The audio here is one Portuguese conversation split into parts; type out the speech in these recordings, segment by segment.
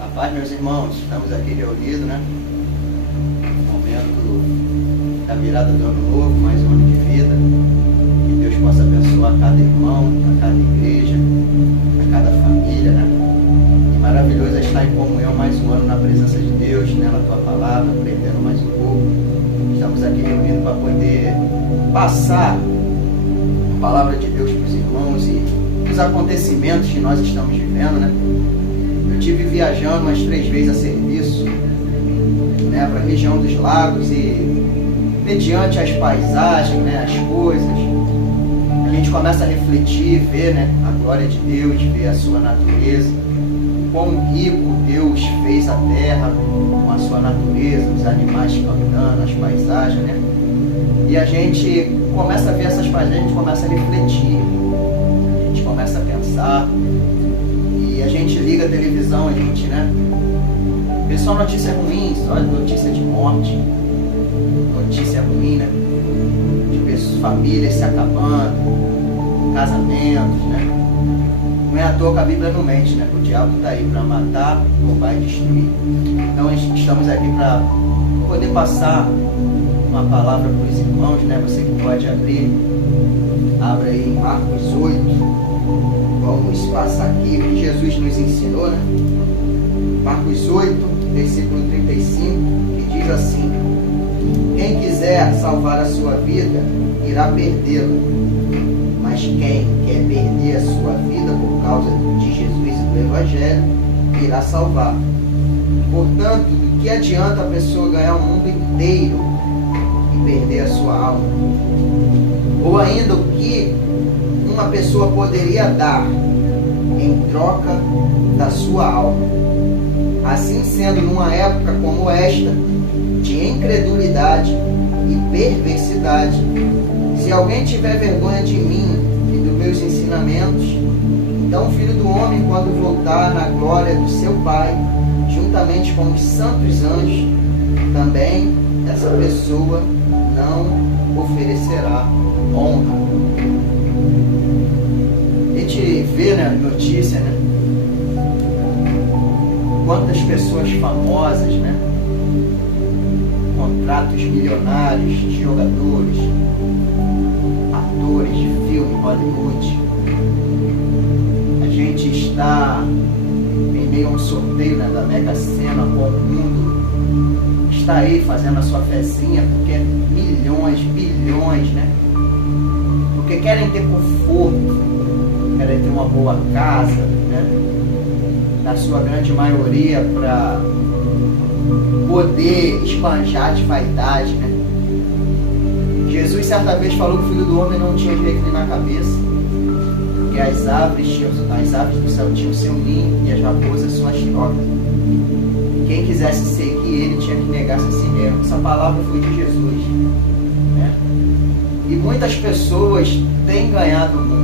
A paz, meus irmãos, estamos aqui reunidos, né? No momento da virada do ano novo, mais um ano de vida. Que Deus possa abençoar cada irmão, a cada igreja, a cada família, né? E maravilhoso é estar em comunhão mais um ano na presença de Deus, né? Na tua palavra, aprendendo mais um pouco. Estamos aqui reunidos para poder passar a palavra de Deus para os irmãos e os acontecimentos que nós estamos vivendo, né? Eu estive viajando umas 3 vezes a serviço, né, para a região dos lagos e mediante as paisagens, né, as coisas, a gente começa a refletir, ver, né, a glória de Deus, ver a sua natureza, quão rico Deus fez a terra com a sua natureza, os animais cantando, as paisagens, né? E a gente começa a ver essas paisagens, a gente começa a refletir, a gente começa a pensar. E a gente liga a televisão, a gente, né? Vê só notícias ruins, olha notícia de morte, notícia ruim, né? De pessoas, famílias se acabando, casamentos, né? Não é à toa que a Bíblia não mente, né? O diabo está aí para matar, roubar e destruir. Então estamos aqui para poder passar uma palavra para os irmãos, né? Você que pode abrir, abra aí em Marcos 8. Vamos passar aqui o que Jesus nos ensinou, né? Marcos 8, versículo 35, que diz assim: quem quiser salvar a sua vida, irá perdê-la. Mas quem quer perder a sua vida por causa de Jesus e do Evangelho, irá salvar. Portanto, do que adianta a pessoa ganhar o mundo inteiro e perder a sua alma? Ou ainda o que uma pessoa poderia dar em troca da sua alma? Assim sendo, numa época como esta, de incredulidade e perversidade, se alguém tiver vergonha de mim e dos meus ensinamentos, então o Filho do Homem, quando voltar na glória do seu Pai, juntamente com os santos anjos, também essa pessoa não oferecerá honra. A gente vê, né, notícia, né? Quantas pessoas famosas, né? Contratos milionários de jogadores, atores de filme Hollywood. A gente está em meio a um sorteio, né, da Mega Sena, com o mundo está aí fazendo a sua fezinha porque milhões, bilhões, né? Porque querem ter conforto, querem ter uma boa casa, né? Na sua grande maioria para poder esbanjar de vaidade, né? Jesus certa vez falou que o Filho do Homem não tinha de reclinar a cabeça, porque as aves do céu tinham seu ninho e as raposas suas tocas. Quem quisesse seguir ele tinha que negar-se a si mesmo. Essa palavra foi de Jesus, né? E muitas pessoas têm ganhado o mundo.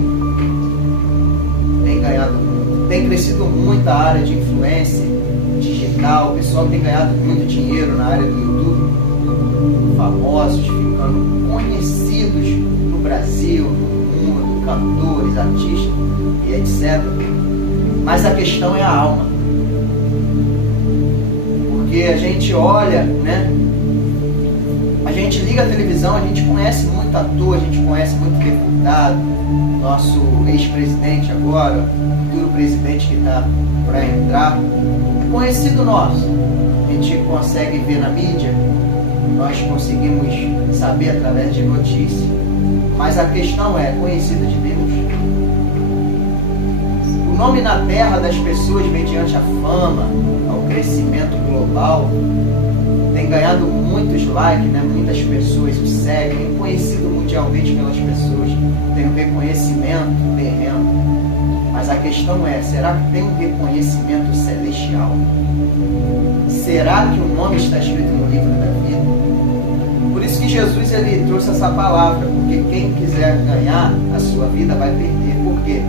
Tem crescido muito a área de influência digital. O pessoal tem ganhado muito dinheiro na área do YouTube. Famosos, ficando conhecidos no Brasil, no mundo, cantores, artistas e etc. Mas a questão é a alma. Porque a gente olha, né? A gente liga a televisão, a gente conhece muito ator, a gente conhece muito deputado, nosso ex-presidente agora, futuro presidente que está para entrar, é conhecido nosso. A gente consegue ver na mídia, nós conseguimos saber através de notícias, mas a questão é conhecido de Deus. O nome na terra das pessoas, mediante a fama, ao crescimento global, tem ganhado muitos likes, né? Muitas pessoas o seguem, é conhecido mundialmente pelas pessoas, tem um reconhecimento terreno. Mas a questão é, será que tem um reconhecimento celestial? Será que o nome está escrito no livro da vida? Por isso que Jesus ele trouxe essa palavra, porque quem quiser ganhar a sua vida vai perder. Por quê?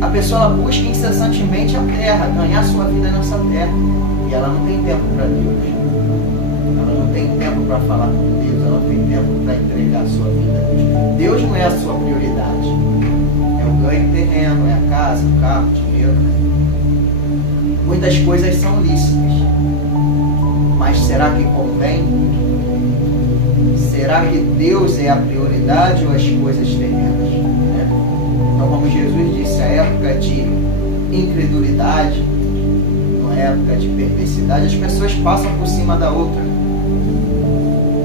A pessoa ela busca incessantemente a terra, ganhar a sua vida nessa terra. E ela não tem tempo para Deus. Ela não tem tempo para falar com Deus, ela não tem tempo para entregar a sua vida a Deus. Deus não é a sua prioridade. É o ganho terreno, é a casa, o carro, o dinheiro. muitas coisas são lícitas, mas será que convém? Será que Deus é a prioridade ou as coisas terrenas? Né? Então, como Jesus disse, a época de incredulidade, uma época de perversidade, as pessoas passam por cima da outra.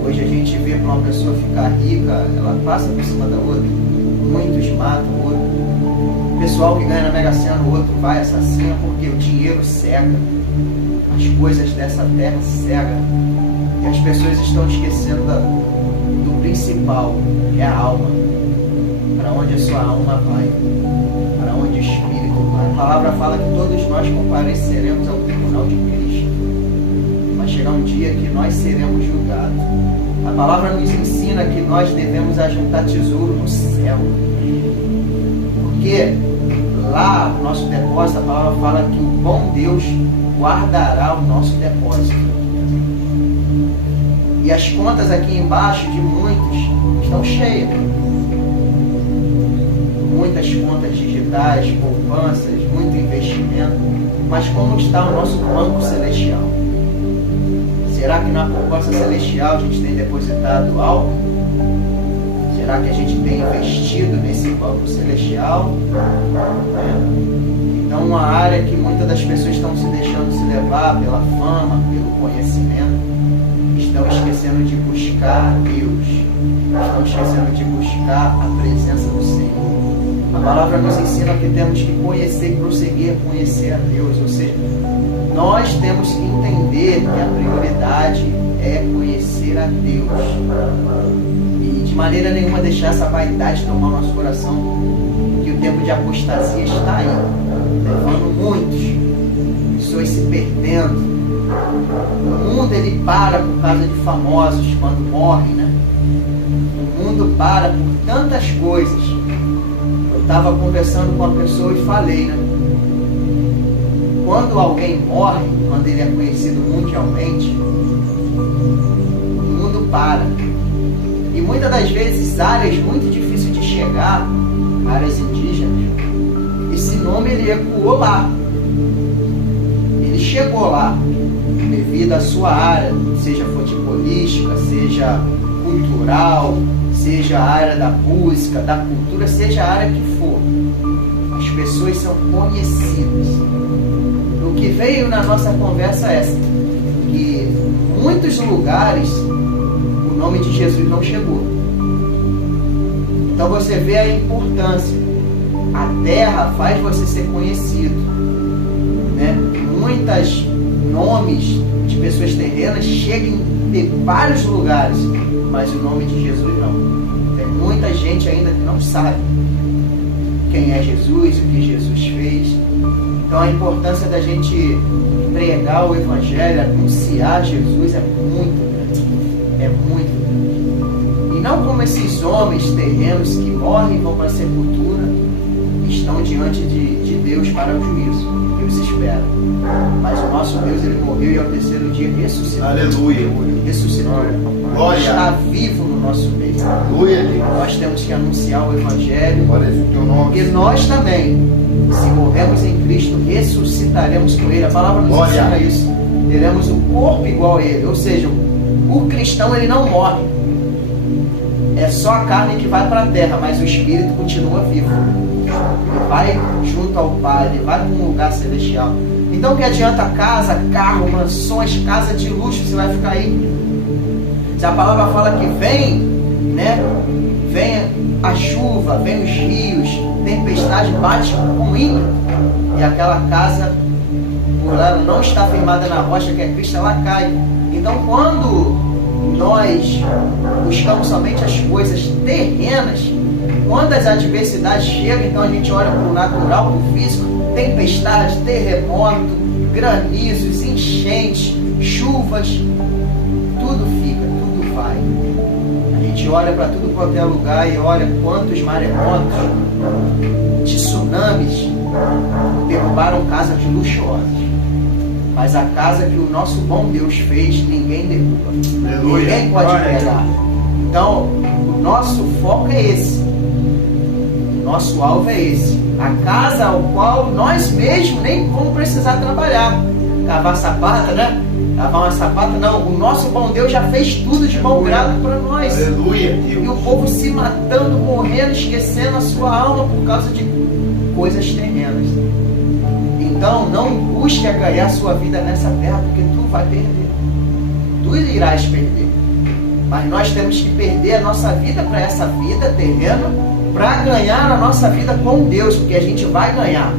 Hoje a gente vê para uma pessoa ficar rica, ela passa por cima da outra. Muitos matam o outro. O pessoal que ganha na Mega Sena, o outro vai, assassina, porque o dinheiro cega. As coisas dessa terra cegam. E as pessoas estão esquecendo do principal, que é a alma. Para onde a sua alma vai? Para onde o espírito vai? A palavra fala que todos nós compareceremos ao tribunal de Cristo. Vai chegar um dia que nós seremos julgados. A palavra nos ensina que nós devemos ajuntar tesouro no céu. Porque lá no nosso depósito, a palavra fala que o bom Deus guardará o nosso depósito. E as contas aqui embaixo de muitos estão cheias. Muitas contas digitais, poupanças, muito investimento. Mas como está o nosso banco celestial? Será que na poupança celestial a gente tem depositado algo? Será que a gente tem investido nesse banco celestial? Então, uma área que muitas das pessoas estão se deixando se levar pela fama, pelo conhecimento, estão esquecendo de buscar Deus, estão esquecendo de buscar a presença do Senhor. A palavra nos ensina que temos que conhecer e prosseguir a conhecer a Deus, ou seja, nós temos que entender que a prioridade é conhecer a Deus. E de maneira nenhuma deixar essa vaidade tomar nosso coração, que o tempo de apostasia está aí, levando muitos, pessoas se perdendo. O mundo ele para por causa de famosos quando morrem, né? O mundo para por tantas coisas. Eu estava conversando com uma pessoa e falei, né? Quando alguém morre, quando ele é conhecido mundialmente, o mundo para. E muitas das vezes áreas muito difíceis de chegar, áreas indígenas, esse nome ele ecoou lá. Ele chegou lá, devido à sua área, seja futebolística, seja cultural, seja a área da música, da cultura, seja a área que for. As pessoas são conhecidas. O que veio na nossa conversa é essa, que em muitos lugares o nome de Jesus não chegou. Então você vê a importância. A terra faz você ser conhecido, né? Muitos nomes de pessoas terrenas chegam de vários lugares, mas o nome de Jesus não. Tem muita gente ainda que não sabe quem é Jesus, o que Jesus fez. Então a importância da gente pregar o Evangelho, anunciar Jesus é muito grande. É muito grande. E não como esses homens terrenos que morrem e vão para a sepultura, estão diante de Deus para o juízo. Deus espera. Mas o nosso Deus, ele morreu e ao terceiro dia ressuscitou. Aleluia. Ressuscitou. Glória. Está vivo no nosso meio. Aleluia. Nós temos que anunciar o Evangelho. Glória a teu nome. Porque nós também, se morremos em Cristo, ressuscitaremos com Ele. A palavra nos Glória. ensina isso. Teremos o corpo igual a Ele. Ou seja, o cristão ele não morre. É só a carne que vai para a terra, mas o espírito continua vivo. Ele vai junto ao Pai, ele vai para um lugar celestial. Então que adianta casa, carro, mansões, casa de luxo, você vai ficar aí? Se a palavra fala que vem, né? Vem a chuva, vem os rios, tempestade, bate com ímpeto, e aquela casa, por ela não está firmada na rocha que é Cristo, ela cai. Então quando nós buscamos somente as coisas terrenas, quando as adversidades chegam, então a gente olha para o natural, para o físico, tempestade, terremoto, granizos, enchentes, chuvas, tudo fica, tudo vai. A gente olha para tudo quanto é lugar e olha quantos maremotos, tsunamis derrubaram casas luxuosas. Mas a casa que o nosso bom Deus fez, ninguém derruba. Aleluia. Ninguém pode pegar. Então, o nosso foco é esse. O nosso alvo é esse. A casa ao qual nós mesmos nem vamos precisar trabalhar. cavar sapata, né? Cavar uma sapata, não. O nosso bom Deus já fez tudo de bom grado para nós. Aleluia, Deus. E o povo se matando, morrendo, esquecendo a sua alma por causa de coisas terrenas. Então, não busque a ganhar a sua vida nessa terra, porque tu vai perder. Tu irás perder. Mas nós temos que perder a nossa vida para essa vida terrena, para ganhar a nossa vida com Deus, porque a gente vai ganhar.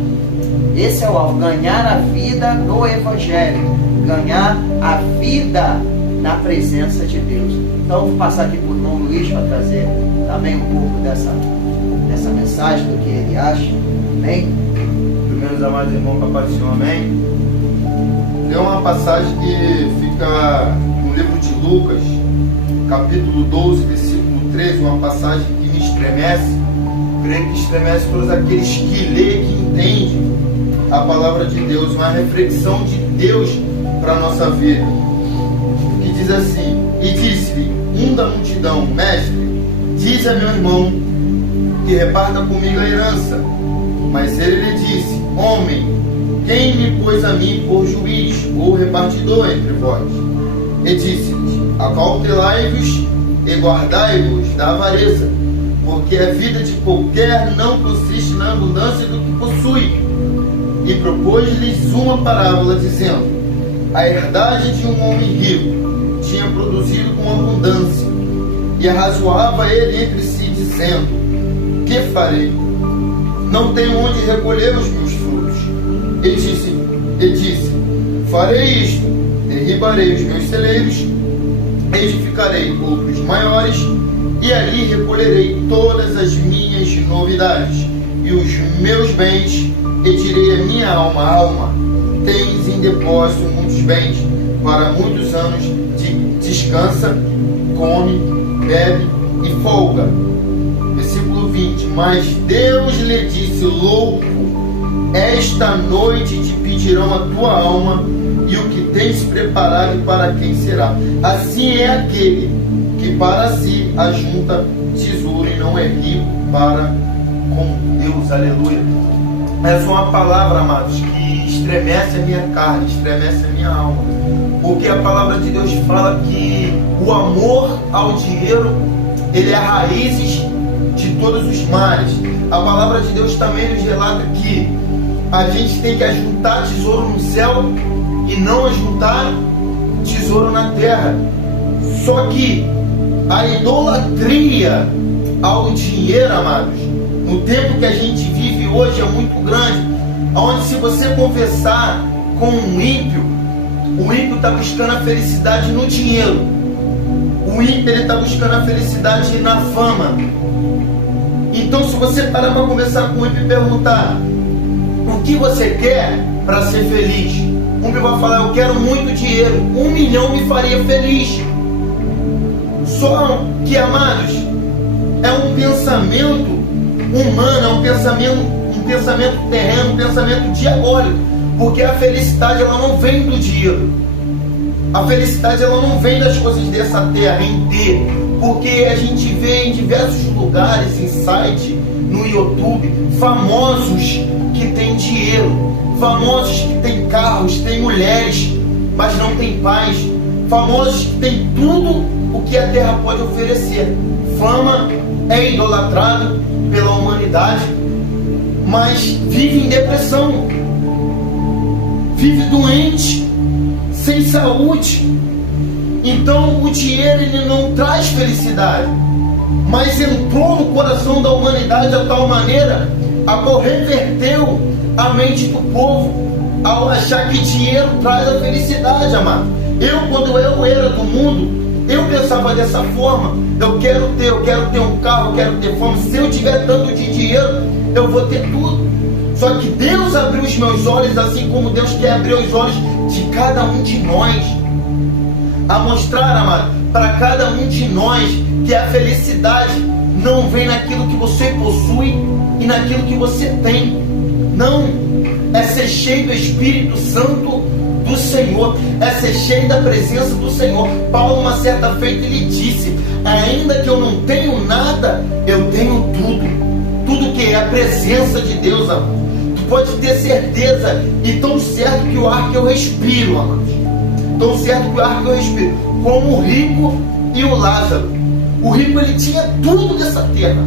Esse é o alvo, ganhar a vida no Evangelho, ganhar a vida na presença de Deus. Então, eu vou passar aqui por irmão Luiz para trazer também um pouco dessa mensagem, do que ele acha. Amém? Meus amados irmãos, Papai do Senhor, amém? Tem uma passagem que fica no livro de Lucas, capítulo 12, versículo 13, uma passagem que me estremece, creio que estremece todos aqueles que lê, que entendem a palavra de Deus, uma reflexão de Deus para a nossa vida, que diz assim: e disse-lhe um da multidão, mestre, diz a meu irmão que reparta comigo a herança. Mas ele lhe disse: homem, quem me pôs a mim por juiz ou repartidor entre vós? E disse-lhes: acautelai-vos e guardai-vos da avareza, porque a vida de qualquer não consiste na abundância do que possui. E propôs-lhes uma parábola, dizendo: a herdade de um homem rico tinha produzido com abundância, e arrazoava ele entre si, dizendo: que farei? Não tenho onde recolher os meus frutos. E disse: farei isto, derribarei os meus celeiros, edificarei outros maiores, e ali recolherei todas as minhas novidades e os meus bens, e direi a minha alma: tens em depósito muitos bens, para muitos anos descansa, come, bebe e folga. Versículo 20: mas Deus lhe disse: louco, esta noite te pedirão a tua alma, e o que tens preparado para quem será? Assim é aquele que para si ajunta tesouro e não é rico para com Deus. Aleluia. Essa é uma palavra, amados, que estremece a minha carne, estremece a minha alma, porque a palavra de Deus fala que o amor ao dinheiro, ele é raízes de todos os males. A palavra de Deus também nos relata que a gente tem que ajuntar tesouro no céu e não ajuntar tesouro na terra. Só que a idolatria ao dinheiro, amados, no tempo que a gente vive hoje é muito grande, onde se você conversar com um ímpio, o ímpio está buscando a felicidade no dinheiro, o ímpio está buscando a felicidade na fama. Então, se você parar para conversar com o ímpio e perguntar: o que você quer para ser feliz? O ímpio vai falar: eu quero muito dinheiro, 1 milhão me faria feliz. Só que, amados, é um pensamento humano, é um pensamento terreno, um pensamento diabólico, porque a felicidade ela não vem do dinheiro, a felicidade ela não vem das coisas dessa terra, em ter, porque a gente vê em diversos lugares, em site, no YouTube, famosos que têm dinheiro, famosos que têm carros, têm mulheres, mas não têm paz, famosos que têm tudo o que a terra pode oferecer. Fama, é idolatrado pela humanidade, mas vive em depressão, vive doente, sem saúde. Então o dinheiro ele não traz felicidade, mas entrou no coração da humanidade de tal maneira a qual reverteu a mente do povo ao achar que dinheiro traz a felicidade, amado. Quando eu era do mundo, eu pensava dessa forma: eu quero ter um carro, eu quero ter fama. Se eu tiver tanto de dinheiro, eu vou ter tudo. Só que Deus abriu os meus olhos, assim como Deus quer abrir os olhos de cada um de nós, a mostrar, amado, para cada um de nós que a felicidade não vem naquilo que você possui e naquilo que você tem. Não, é ser cheio do Espírito Santo do Senhor, é ser cheio da presença do Senhor. Paulo, uma certa feita, ele disse: ainda que eu não tenho nada, eu tenho tudo. Tudo que é a presença de Deus, amor. Tu pode ter certeza e tão certo que o ar que eu respiro, amados, tão certo que o ar que eu respiro, como o rico e o Lázaro. O rico, ele tinha tudo dessa terra.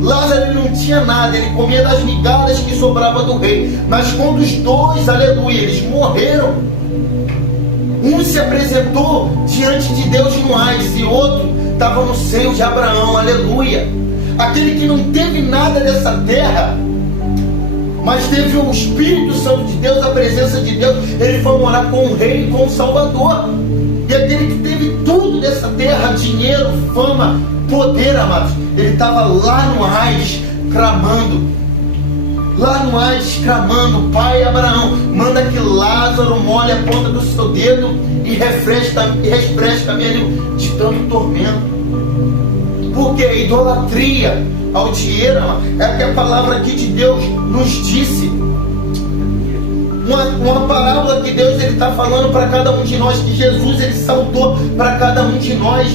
Lázaro, ele não tinha nada, ele comia das migalhas que sobrava do rei. Mas quando os dois, aleluia, eles morreram, um se apresentou diante de Deus no Hades e outro estava no seio de Abraão, aleluia. Aquele que não teve nada dessa terra, mas teve o Espírito Santo de Deus, a presença de Deus, ele foi morar com o Rei e com o Salvador. E aquele que teve tudo dessa terra, dinheiro, fama, poder, amados, ele estava lá no Hades, clamando. Lá no Hades, clamando: Pai Abraão, manda que Lázaro molhe a ponta do seu dedo e refresque a minha língua de tanto tormento. Porque a idolatria ao dinheiro é que a palavra aqui de Deus nos disse. Uma parábola que Deus está falando para cada um de nós, que Jesus ele saltou para cada um de nós.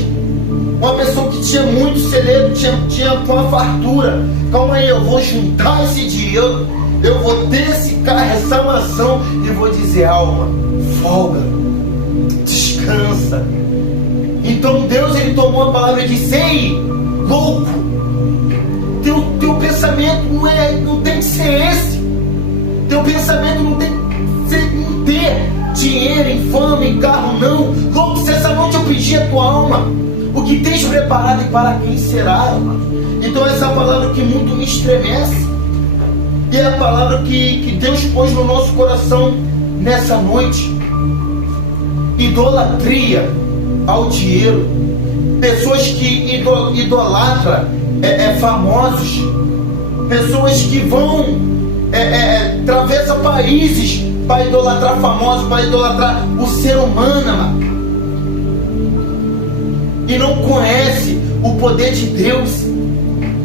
Uma pessoa que tinha muito celeiro, tinha uma fartura. Calma aí, eu vou juntar esse dinheiro, eu vou ter esse carro, essa mansão, e vou dizer: alma, folga, descansa. Então Deus ele tomou a palavra e disse: ei, louco, teu pensamento não tem que ser esse. Teu pensamento não tem que ser em ter dinheiro, em fama, em carro, não. Louco, se essa noite eu pedir a tua alma, o que tens preparado e para quem será, irmão? Então essa é a palavra que muito me estremece. E é a palavra que Deus pôs no nosso coração nessa noite. Idolatria ao dinheiro. Pessoas que idolatram famosos. Pessoas que vão atravessam países para idolatrar famosos, para idolatrar o ser humano, mano. E não conhece o poder de Deus,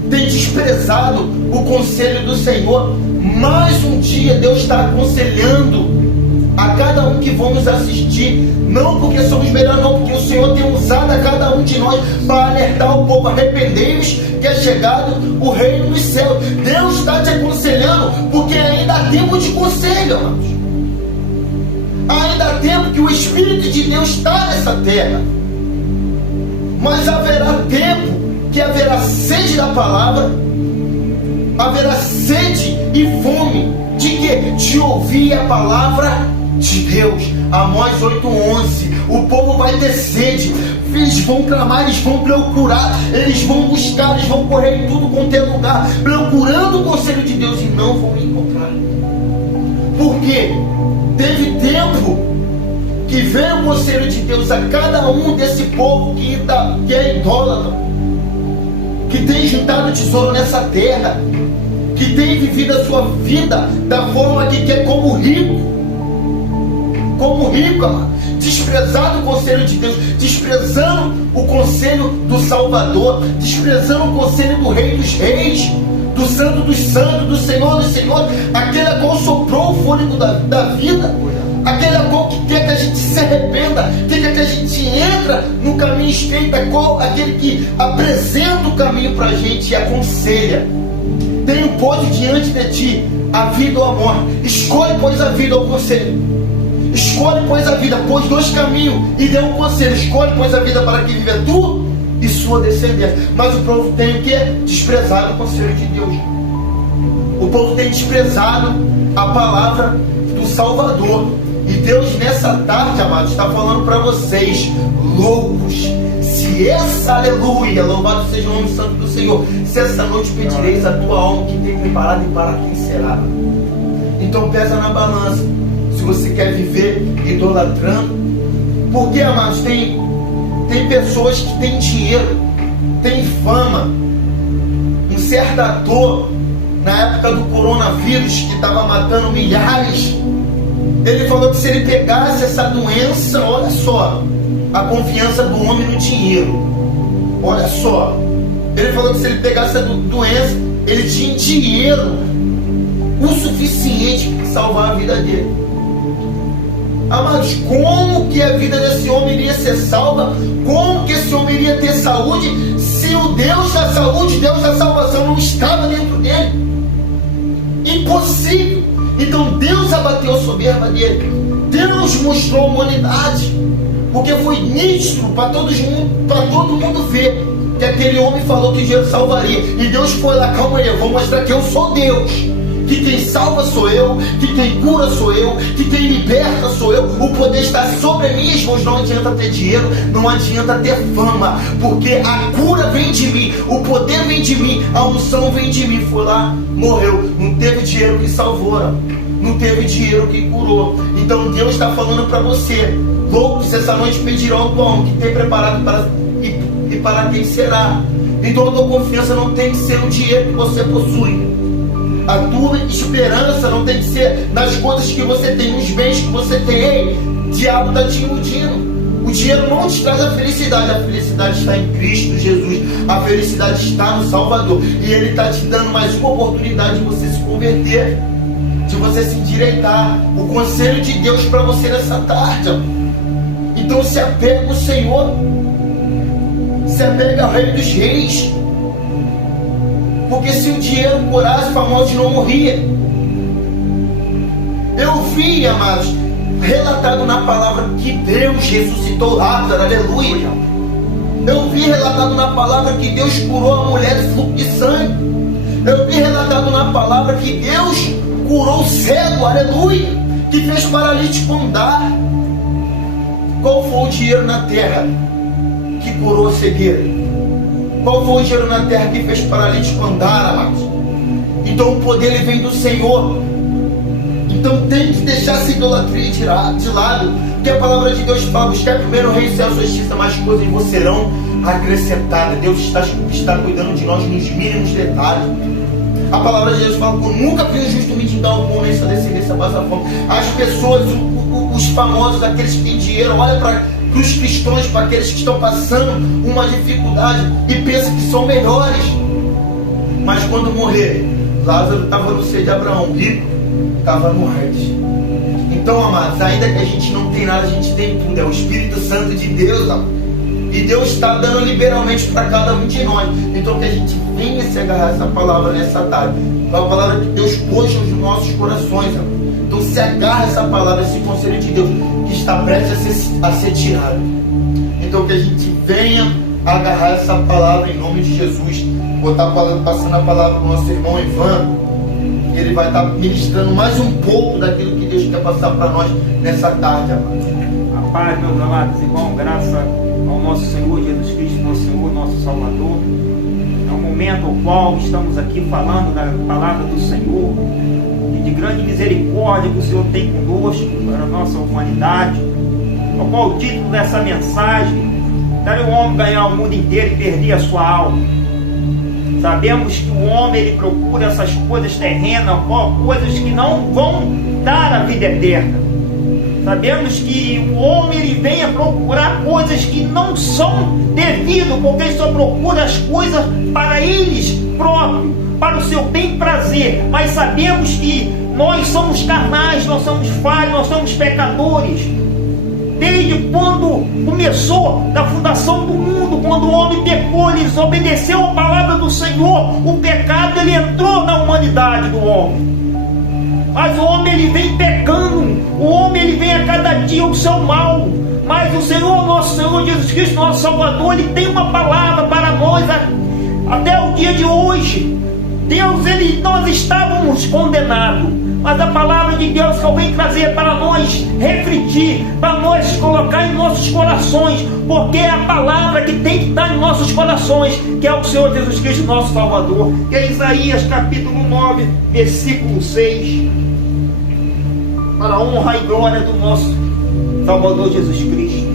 tem desprezado o conselho do Senhor. Mais um dia Deus está aconselhando a cada um que vamos assistir, não porque somos melhores, não, porque o Senhor tem usado a cada um de nós para alertar o povo: arrependei-vos, que é chegado o reino dos céus. Deus está te aconselhando porque ainda há tempo de conselho, amados. Ainda há tempo que o Espírito de Deus está nessa terra. Mas haverá tempo que haverá sede da palavra, haverá sede e fome de quê? De ouvir a palavra de Deus. Amós 8:11. O povo vai ter sede, eles vão clamar, eles vão procurar, eles vão buscar, eles vão correr em tudo quanto é lugar, procurando o conselho de Deus, e não vão encontrar. Por quê? Teve tempo que veio o conselho de Deus a cada um desse povo que é idólatra, que tem juntado tesouro nessa terra, que tem vivido a sua vida da forma que quer, como rico, amado, desprezando o conselho de Deus, desprezando o conselho do Salvador, desprezando o conselho do Rei dos Reis, do Santo dos Santos, do Senhor dos Senhores, aquele a qual soprou o fôlego da vida, aquele a qual que quer que a gente se arrependa, que quer que a gente entra no caminho estreito, aquele que apresenta o caminho para a gente e aconselha. Tenho posto diante de ti a vida ou a morte. Escolhe, pois, a vida ou o conselho. Escolhe, pois, a vida, pois dois caminhos e dê um conselho. Escolhe, pois, a vida para que viva tu e sua descendência. Mas o povo tem o que? Desprezado o conselho de Deus. O povo tem desprezado a palavra do Salvador. E Deus nessa tarde, amados, está falando para vocês, loucos, se essa, aleluia, louvado seja o nome santo do Senhor, se essa noite pedireis a tua alma, que tem preparado e para quem será. Então pesa na balança, se você quer viver idolatrando. Porque, amados, tem pessoas que têm dinheiro, têm fama. Um certo ator, na época do coronavírus, que estava matando milhares, ele falou que se ele pegasse essa doença, olha só, a confiança do homem no dinheiro, olha só, ele falou que se ele pegasse essa doença, ele tinha dinheiro o suficiente para salvar a vida dele. Amados, como que a vida desse homem iria ser salva? Como que esse homem iria ter saúde se o Deus da saúde, Deus da salvação não estava dentro dele? Impossível. Então Deus abateu a soberba dele. Deus mostrou a humanidade, porque foi nítido para todo mundo ver que aquele homem falou que Jesus salvaria. E Deus foi lá: calma aí, eu vou mostrar que eu sou Deus, que quem salva sou eu, que quem cura sou eu, que quem liberta sou eu. O poder está sobre minhas mãos. Não adianta ter dinheiro, não adianta ter fama, porque a cura vem de mim, o poder vem de mim, a unção vem de mim. Foi lá, morreu, não teve dinheiro que salvou, não teve dinheiro que curou. Então Deus está falando para você: loucos, essa noite pedirão o pão que tem preparado e para quem será. Então a tua confiança não tem que ser no dinheiro que você possui. A tua esperança não tem que ser nas coisas que você tem, nos bens que você tem. Ei, o diabo está te iludindo. O dinheiro não te traz a felicidade está em Cristo Jesus, a felicidade está no Salvador, e Ele está te dando mais uma oportunidade de você se converter, de você se endireitar. O conselho de Deus para você nessa tarde. Então se apega ao Senhor, se apega ao Rei dos Reis, porque se o dinheiro curasse, o famoso não morria. Eu vi, amados, relatado na palavra que Deus ressuscitou Lázaro, aleluia. Eu vi relatado na palavra que Deus curou a mulher do fluxo de sangue. Eu vi relatado na palavra que Deus curou o cego, aleluia, que fez paralítico andar. Qual foi o dinheiro na terra que curou a cegueira? Qual foi o dinheiro na terra que fez paralítico andar, amados? Então o poder ele vem do Senhor. Então tem que deixar essa idolatria de lado, porque a palavra de Deus fala: buscar primeiro o reino e a sua justiça, mais coisas vos serão acrescentadas. Deus está cuidando de nós nos mínimos detalhes. A palavra de Deus fala que eu nunca vi um justo mendigar o pão, nem sua descendência passa fome. As pessoas, os famosos, aqueles que têm dinheiro, olha para os cristãos, para aqueles que estão passando uma dificuldade e pensam que são melhores. Mas quando morrer, Lázaro estava no seio de Abraão, rico estava no Hades. Então, amados, ainda que a gente não tem nada, a gente tem tudo. É o Espírito Santo de Deus, amados. E Deus está dando liberalmente para cada um de nós. Então que a gente venha se agarrar essa palavra nessa tarde. É a palavra que Deus pôs nos nossos corações, amados. Então se agarra essa palavra, esse conselho de Deus que está prestes a ser tirado. Então que a gente venha agarrar essa palavra em nome de Jesus. Vou estar passando a palavra para o nosso irmão Ivan. Ele vai estar ministrando mais um pouco daquilo que Deus quer passar para nós nessa tarde, amados. A paz, meus amados irmãos, graças ao nosso Senhor Jesus Cristo, nosso Senhor, nosso Salvador. É um momento ao qual estamos aqui falando da palavra do Senhor, e de grande misericórdia que o Senhor tem conosco, para a nossa humanidade. Ao qual o título dessa mensagem: dar o homem ganhar o mundo inteiro e perder a sua alma. Sabemos que o homem ele procura essas coisas terrenas, coisas que não vão dar a vida eterna. Sabemos que o homem ele vem a procurar coisas que não são devidas, porque ele só procura as coisas para eles próprios, para o seu bem prazer. Mas sabemos que nós somos carnais, nós somos falhos, nós somos pecadores. Desde quando começou, da fundação do mundo, quando o homem pecou, ele desobedeceu a palavra do Senhor, o pecado ele entrou na humanidade do homem. Mas o homem ele vem pecando, o homem ele vem a cada dia o seu mal. Mas o Senhor, nosso Senhor Jesus Cristo, nosso Salvador, ele tem uma palavra para nós até o dia de hoje. Deus, nós estávamos condenados, mas a palavra de Deus só vem trazer para nós refletir, para nós colocar em nossos corações, porque é a palavra que tem que estar em nossos corações, que é o Senhor Jesus Cristo, nosso Salvador, que é Isaías capítulo 9, versículo 6, para a honra e glória do nosso Salvador Jesus Cristo.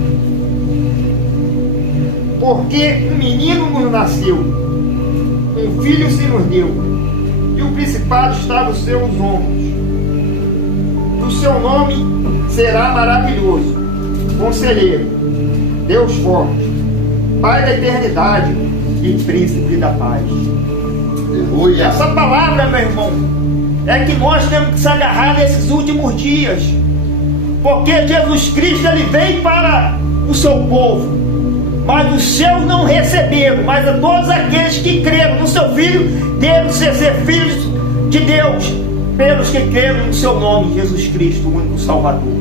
Porque um menino nos nasceu, um filho se nos deu, e o principado está nos seus ombros. O seu nome será maravilhoso, Conselheiro, Deus forte, Pai da eternidade e Príncipe da paz. Aleluia. Essa palavra, meu irmão, é que nós temos que se agarrar nesses últimos dias, porque Jesus Cristo ele veio para o seu povo, mas os seus não receberam, mas a todos aqueles que creram no seu Filho, devem ser filhos de Deus. pelos que creram no seu nome, Jesus Cristo, o único Salvador.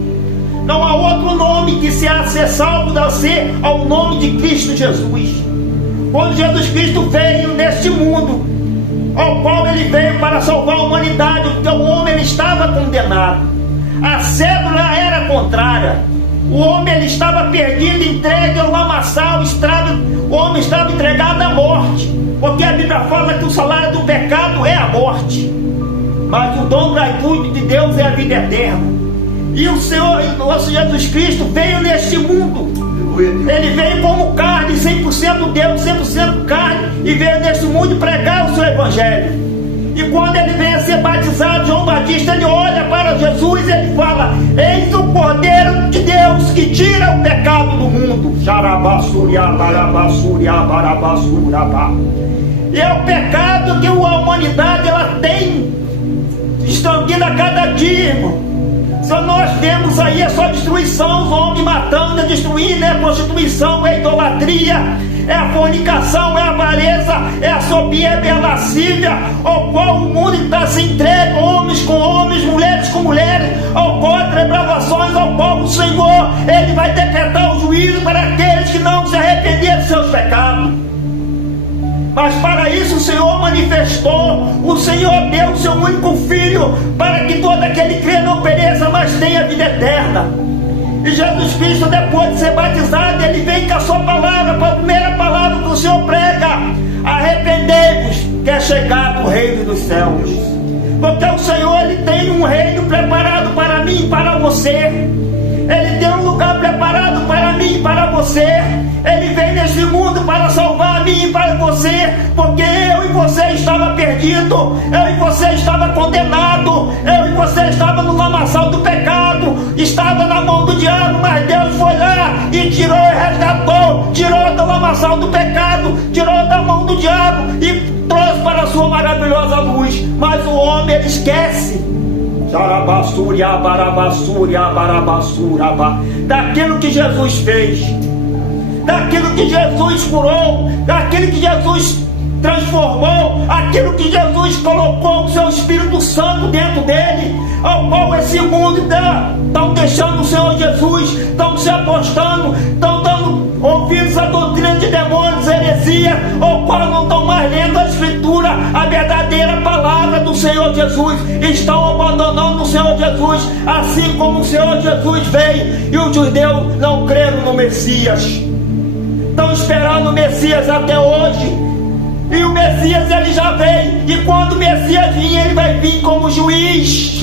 Não há outro nome que se há de ser salvo a ser ao nome de Cristo Jesus. Quando Jesus Cristo veio neste mundo, ao qual ele veio para salvar a humanidade, porque o homem ele estava condenado. A cédula era contrária. O homem ele estava perdido, entregue ao lamaçal, o homem estava entregado à morte, porque a Bíblia fala que o salário do pecado é a morte, mas o dom gratuito de Deus é a vida eterna. E o Senhor, nosso Jesus Cristo, veio neste mundo. Ele veio como carne, 100% Deus, 100% carne, e veio neste mundo pregar o seu evangelho. E quando ele vem a ser batizado, João Batista, ele olha para Jesus e ele fala: eis o Cordeiro de Deus que tira o pecado do mundo. E é o pecado que a humanidade ela tem extinguido a cada dia, irmão. Só nós vemos aí é só destruição, os homens matando, destruindo, é a prostituição, é a idolatria, é a fornicação, é a avareza, é a soberba, é a lascívia, ao qual o mundo está se entregue, homens com homens, mulheres com mulheres, ao qual depravações, ao qual o Senhor, Ele vai decretar o juízo para aqueles que não se arrependeram dos seus pecados. Mas para isso o Senhor manifestou, o Senhor deu o seu único Filho, para que todo aquele que crê não pereça, mas tenha vida eterna. E Jesus Cristo, depois de ser batizado, ele vem com a sua palavra, com a primeira palavra que o Senhor prega: arrependei-vos, que é chegado o reino dos céus. Porque o Senhor ele tem um reino preparado para mim e para você. Ele tem um lugar preparado para mim e para você. Ele veio nesse mundo para salvar a mim e para você, porque eu e você estava perdido, eu e você estava condenado, eu e você estava no lamaçal do pecado, estava na mão do diabo, mas Deus foi lá e tirou e resgatou, tirou do lamaçal do pecado, tirou da mão do diabo e trouxe para a sua maravilhosa luz. Mas o homem ele esquece daquilo que Jesus fez, daquilo que Jesus curou, daquilo que Jesus transformou, aquilo que Jesus colocou o seu Espírito Santo dentro dele, ao qual esse mundo estão deixando o Senhor Jesus, estão se apostando, estão dando ouvidos à doutrina de demônios, heresia, ao qual não estão mais lendo a Escritura, a verdadeira palavra do Senhor Jesus, estão abandonando o Senhor Jesus, assim como o Senhor Jesus veio e os judeus não creram no Messias, estão esperando o Messias até hoje. E o Messias ele já veio, e quando o Messias vir, ele vai vir como juiz.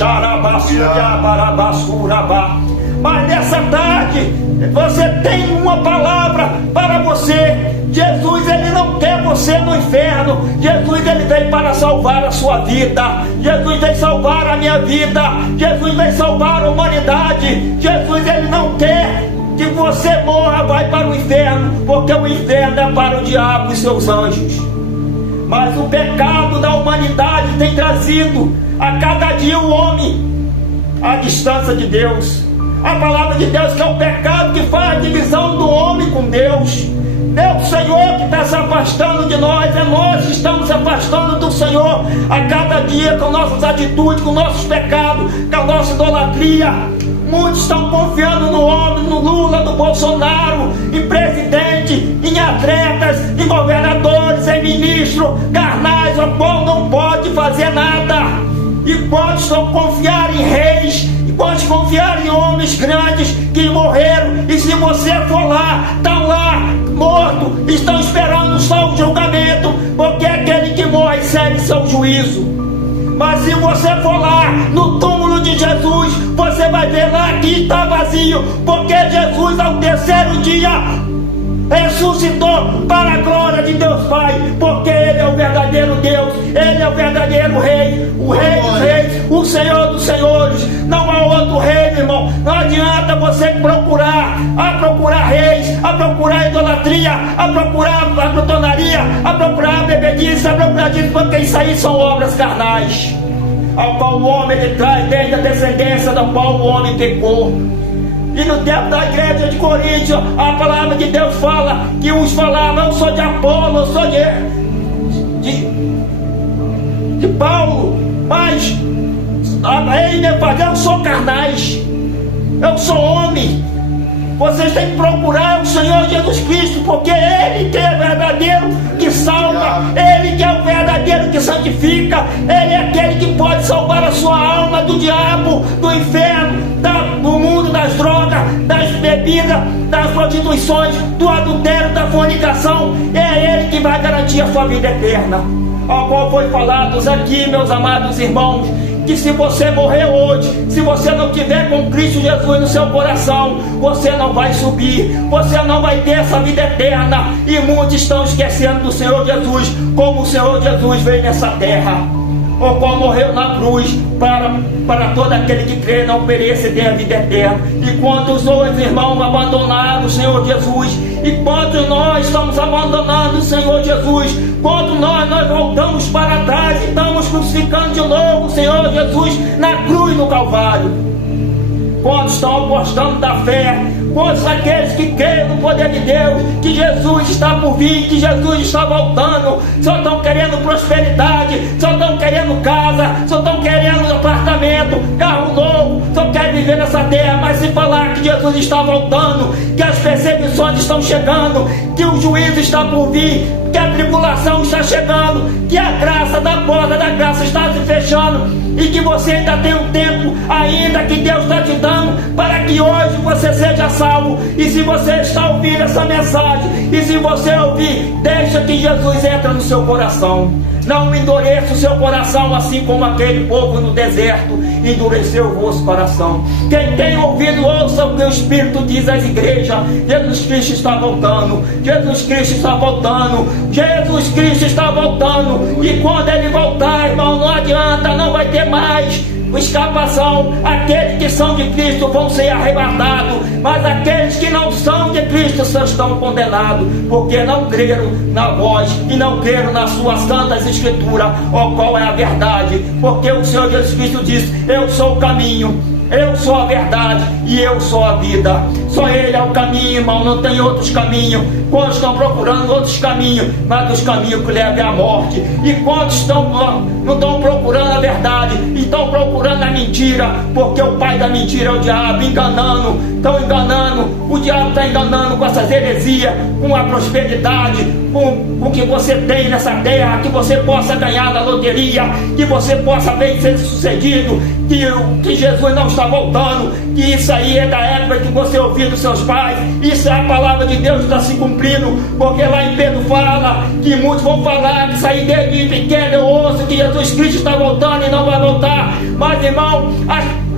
Mas nessa tarde você tem uma palavra para você. Jesus ele não quer você no inferno. Jesus ele veio para salvar a sua vida. Jesus veio salvar a minha vida. Jesus veio salvar a humanidade. Jesus ele não quer que você morra, vai para o inferno, porque o inferno é para o diabo e seus anjos. Mas o pecado da humanidade tem trazido a cada dia o homem à distância de Deus. A palavra de Deus que é o pecado que faz a divisão do homem com Deus. É o Senhor que está se afastando de nós, é nós que estamos se afastando do Senhor a cada dia com nossas atitudes, com nossos pecados, com a nossa idolatria. Muitos estão confiando no homem, no Lula, no Bolsonaro, em presidente, em atletas, em governadores, em ministros carnais, o qual não pode fazer nada. E quantos estão confiar em reis, e quantos confiar em homens grandes que morreram, e se você for lá, estão lá, mortos, estão esperando só o julgamento, porque aquele que morre segue seu juízo. Mas se você for lá no túmulo de Jesus, você vai ver lá que está vazio, porque Jesus ao terceiro dia ressuscitou para a glória de Deus Pai, porque Ele é o verdadeiro Deus, Ele é o verdadeiro Rei, o Rei dos Reis, o Senhor dos Senhores. Não há outro rei, meu irmão. Não adianta você procurar reis, a procurar idolatria, a procurar a glutonaria, a procurar bebedice, a procurar disso, porque isso aí são obras carnais, ao qual o homem ele traz desde a descendência da qual o homem pecou. E no tempo da igreja de Coríntio, a palavra de Deus fala que uns falavam: eu sou de Apolo, eu sou de Paulo, mas eu sou carnais, eu sou homem. Vocês têm que procurar o Senhor Jesus Cristo, porque Ele que é o verdadeiro que salva, Ele que é o verdadeiro que santifica, Ele é aquele que pode salvar a sua alma do diabo, do inferno, do mundo das drogas, das bebidas, das prostituições, do adultério, da fornicação. É Ele que vai garantir a sua vida eterna, ao qual foi falado aqui, meus amados irmãos, que se você morrer hoje, se você não tiver com Cristo Jesus no seu coração, você não vai subir, você não vai ter essa vida eterna. E muitos estão esquecendo do Senhor Jesus, como o Senhor Jesus veio nessa terra, o qual morreu na cruz para todo aquele que crê não pereça e tenha vida eterna. E quantos dois irmãos abandonaram o Senhor Jesus, e quantos nós estamos abandonando o Senhor Jesus, quando nós voltamos para trás e estamos crucificando de novo o Senhor Jesus na cruz do Calvário. Quantos estão apostando da fé? Quantos aqueles que creem no poder de Deus, que Jesus está por vir, que Jesus está voltando, só estão querendo prosperidade, só estão querendo casa, só estão querendo apartamento, carro novo, só querem viver nessa terra. Mas se falar que Jesus está voltando, que as perseguições estão chegando, que o juízo está por vir, que a tribulação está chegando, que a graça da porta da graça está se fechando, e que você ainda tem um tempo ainda que Deus está te dando para que hoje você seja salvo. E se você está ouvindo essa mensagem, e se você ouvir, deixa que Jesus entre no seu coração. Não endureça o seu coração, assim como aquele povo no deserto endureceu o vosso coração. Quem tem ouvido, ouça o que o Espírito diz às igrejas. Jesus Cristo está voltando, Jesus Cristo está voltando, Jesus Cristo está voltando. E quando Ele voltar, irmão, não adianta, não vai ter mais escapação. Aqueles que são de Cristo vão ser arrebatados, mas aqueles que não são de Cristo só estão condenados, porque não creram na voz e não creram nas suas santas escrituras, o qual é a verdade. Porque o Senhor Jesus Cristo diz: eu sou o caminho, eu sou a verdade e eu sou a vida. Só Ele é o caminho, irmão, não tem outros caminhos. Quantos estão procurando outros caminhos, mas os caminhos que levam à morte? E quantos não estão procurando a verdade, e estão procurando a mentira, porque o pai da mentira é o diabo, estão enganando, o diabo está enganando com essas heresias, com a prosperidade, com o que você tem nessa terra, que você possa ganhar na loteria, que você possa bem ser sucedido, que Jesus não está voltando, que isso aí é da época que você ouviu dos seus pais. Isso é a palavra de Deus que está se cumprindo, porque lá em Pedro fala que muitos vão falar que isso aí desde pequeno eu ouço que Jesus Cristo está voltando e não vai voltar. Mas, irmão,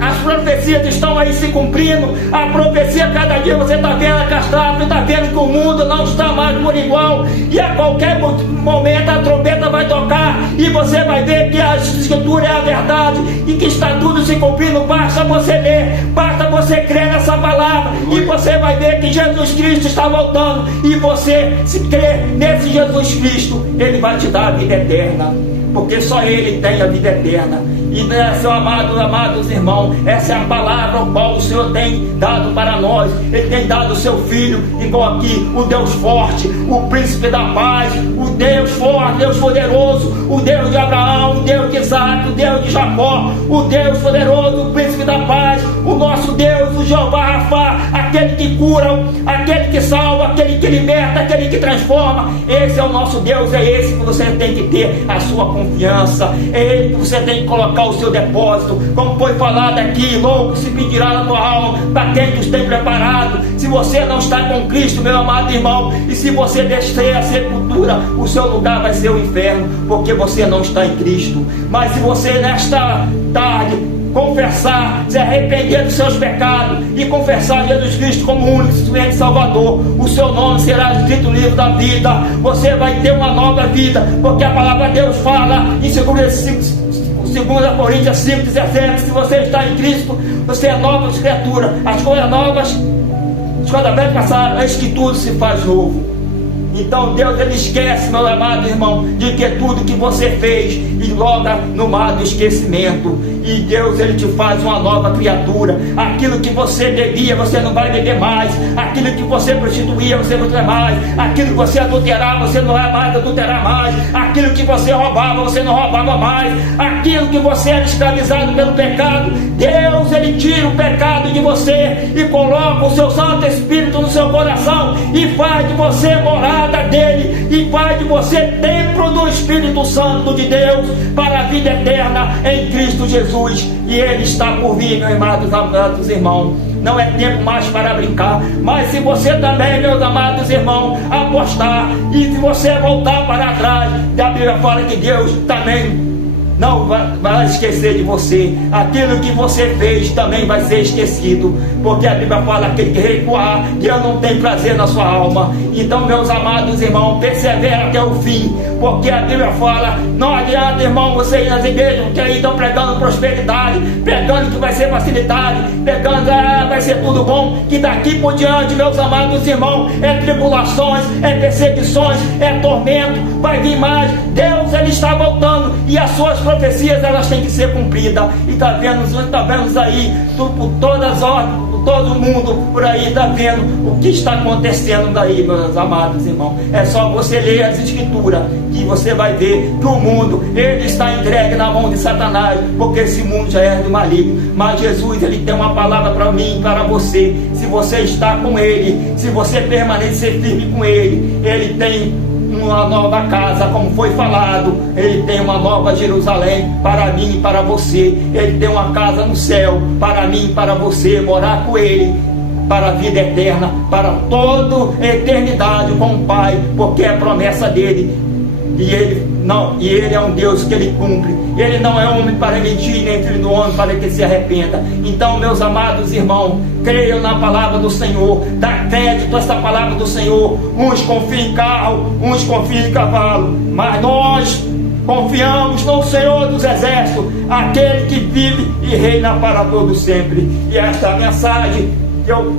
as profecias estão aí se cumprindo. A profecia, cada dia você está vendo a catástrofe, está vendo que o mundo não está mais por igual, e a qualquer momento a trombeta vai tocar e você vai ver que a escritura é a verdade e que está tudo se cumprindo. Basta você ler, basta você crer nessa palavra, e você vai ver que Jesus Cristo está voltando. E você, se crer nesse Jesus Cristo, Ele vai te dar a vida eterna, porque só Ele tem a vida eterna. E seu amados irmãos, essa é a palavra ao qual o Senhor tem dado para nós. Ele tem dado o seu Filho, igual aqui, o Deus forte, o príncipe da paz, o Deus forte, Deus poderoso, o Deus de Abraão, o Deus de Isaac, o Deus de Jacó, o Deus poderoso, o príncipe da paz, o nosso Deus, o Jeová Rafá, aquele que cura, aquele que salva, aquele que liberta, aquele que transforma. Esse é o nosso Deus, é esse que você tem que ter a sua confiança, é Ele que você tem que colocar o seu depósito. Como foi falado aqui, louco se pedirá na tua alma, para quem tu tem preparado. Se você não está com Cristo, meu amado irmão, e se você descer a sepultura, o seu lugar vai ser o inferno, porque você não está em Cristo. Mas se você nesta tarde confessar, se arrepender dos seus pecados e confessar Jesus Cristo como único e suficiente Salvador, o seu nome será escrito no livro da vida. Você vai ter uma nova vida, porque a palavra de Deus fala em 2 Coríntios 5,17: se você está em Cristo, você é nova criatura. As coisas novas, as coisas velhas passaram, eis que tudo se faz novo. Então Deus, Ele esquece, meu amado irmão, de que tudo que você fez e logo no mar do esquecimento. E Deus, Ele te faz uma nova criatura. Aquilo que você bebia, você não vai beber mais. Aquilo que você prostituía, você não vai mais. Aquilo que você adulterava, você não vai mais adulterar mais. Aquilo que você roubava, você não roubava mais. Aquilo que você era escravizado pelo pecado, Deus, Ele tira o pecado de você e coloca o seu Santo Espírito no seu coração e faz de você morada dele e faz de você templo do Espírito Santo de Deus para a vida eterna em Cristo Jesus. E Ele está por vir, meus amados irmãos. Não é tempo mais para brincar. Mas se você também, meus amados irmãos, apostar e se você voltar para trás, a Bíblia fala que Deus também não vai esquecer de você. Aquilo que você fez também vai ser esquecido, porque a Bíblia fala que aquele que recuar, Deus não tem prazer na sua alma. Então, meus amados irmãos, persevera até o fim, porque a Bíblia fala, não adianta, irmão, você ir nas igrejas que aí estão pregando prosperidade, pregando que vai ser facilidade, pregando vai ser tudo bom, que daqui por diante, meus amados irmãos, é tribulações, é perseguições, é tormento, vai vir mais. Deus, Ele está voltando e as suas profecias, elas têm que ser cumpridas. E está vendo aí por todas as horas, todo mundo por aí está vendo o que está acontecendo daí, meus amados irmãos. É só você ler as escrituras que você vai ver que o mundo, ele está entregue na mão de Satanás, porque esse mundo já é do maligno. Mas Jesus, Ele tem uma palavra para mim e para você. Se você está com Ele, se você permanecer firme com Ele, Ele tem uma nova casa, como foi falado. Ele tem uma nova Jerusalém para mim e para você. Ele tem uma casa no céu para mim e para você, morar com Ele para a vida eterna, para toda a eternidade com o Pai, porque é a promessa dele. E Ele é um Deus que Ele cumpre. Ele não é homem para mentir, nem filho do homem para que se arrependa. Então, meus amados irmãos, creiam na palavra do Senhor, dá crédito a essa palavra do Senhor. Uns confiam em carro, uns confiam em cavalo, mas nós confiamos no Senhor dos Exércitos, aquele que vive e reina para todos sempre. E esta é a mensagem que eu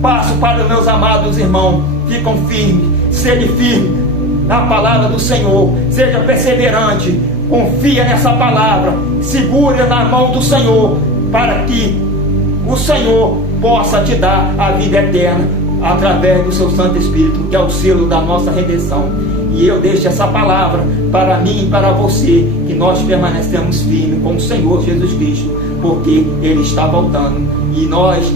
passo para os meus amados irmãos. Ficam firmes, sejam firmes na palavra do Senhor, seja perseverante, confia nessa palavra, segura na mão do Senhor, para que o Senhor possa te dar a vida eterna, através do seu Santo Espírito, que é o selo da nossa redenção. E eu deixo essa palavra para mim e para você, que nós permanecemos firmes com o Senhor Jesus Cristo, porque Ele está voltando, e nós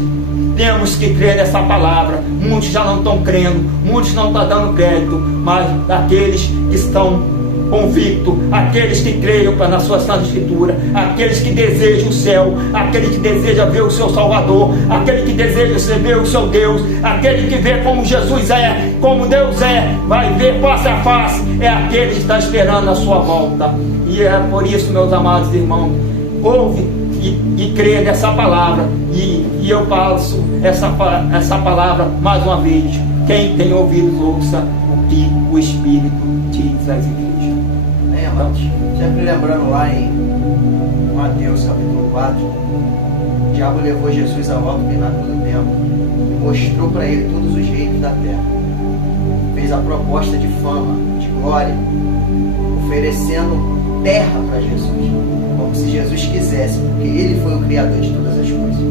temos que crer nessa palavra. Muitos já não estão crendo, muitos não estão dando crédito, mas aqueles que estão convictos, aqueles que creiam na sua Santa Escritura, aqueles que desejam o céu, aquele que deseja ver o seu Salvador, aquele que deseja ver o seu Deus, aquele que vê como Jesus é, como Deus é, vai ver face a face, é aquele que está esperando a sua volta. E é por isso, meus amados irmãos, ouve e crê nessa palavra, e eu passo essa palavra mais uma vez. Quem tem ouvidos, ouça o que o Espírito diz às igrejas. Bem, amados, sempre lembrando lá em Mateus capítulo 4, o diabo levou Jesus ao alto pináculo do templo e mostrou para ele todos os reinos da terra. Fez a proposta de fama, de glória, oferecendo terra para Jesus, como se Jesus quisesse, porque Ele foi o Criador de todas as coisas.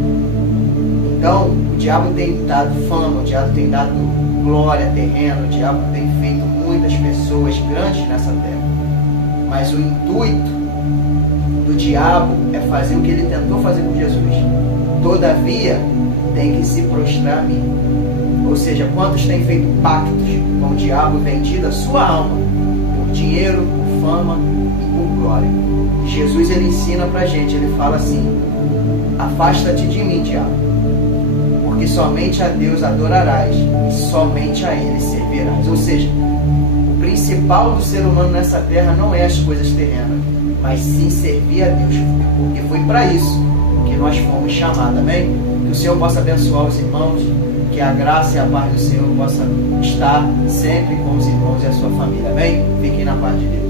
Então, o diabo tem dado fama, o diabo tem dado glória terrena, o diabo tem feito muitas pessoas grandes nessa terra. Mas o intuito do diabo é fazer o que ele tentou fazer com Jesus. Todavia, tem que se prostrar a mim. Ou seja, quantos têm feito pactos com o diabo, vendido a sua alma por dinheiro, por fama e por glória. Jesus, ele ensina pra gente, ele fala assim: afasta-te de mim, diabo, porque somente a Deus adorarás e somente a Ele servirás. Ou seja, o principal do ser humano nessa terra não é as coisas terrenas, mas sim servir a Deus, porque foi para isso que nós fomos chamados, amém? Que o Senhor possa abençoar os irmãos, que a graça e a paz do Senhor possa estar sempre com os irmãos e a sua família, amém? Fiquem na paz de Deus.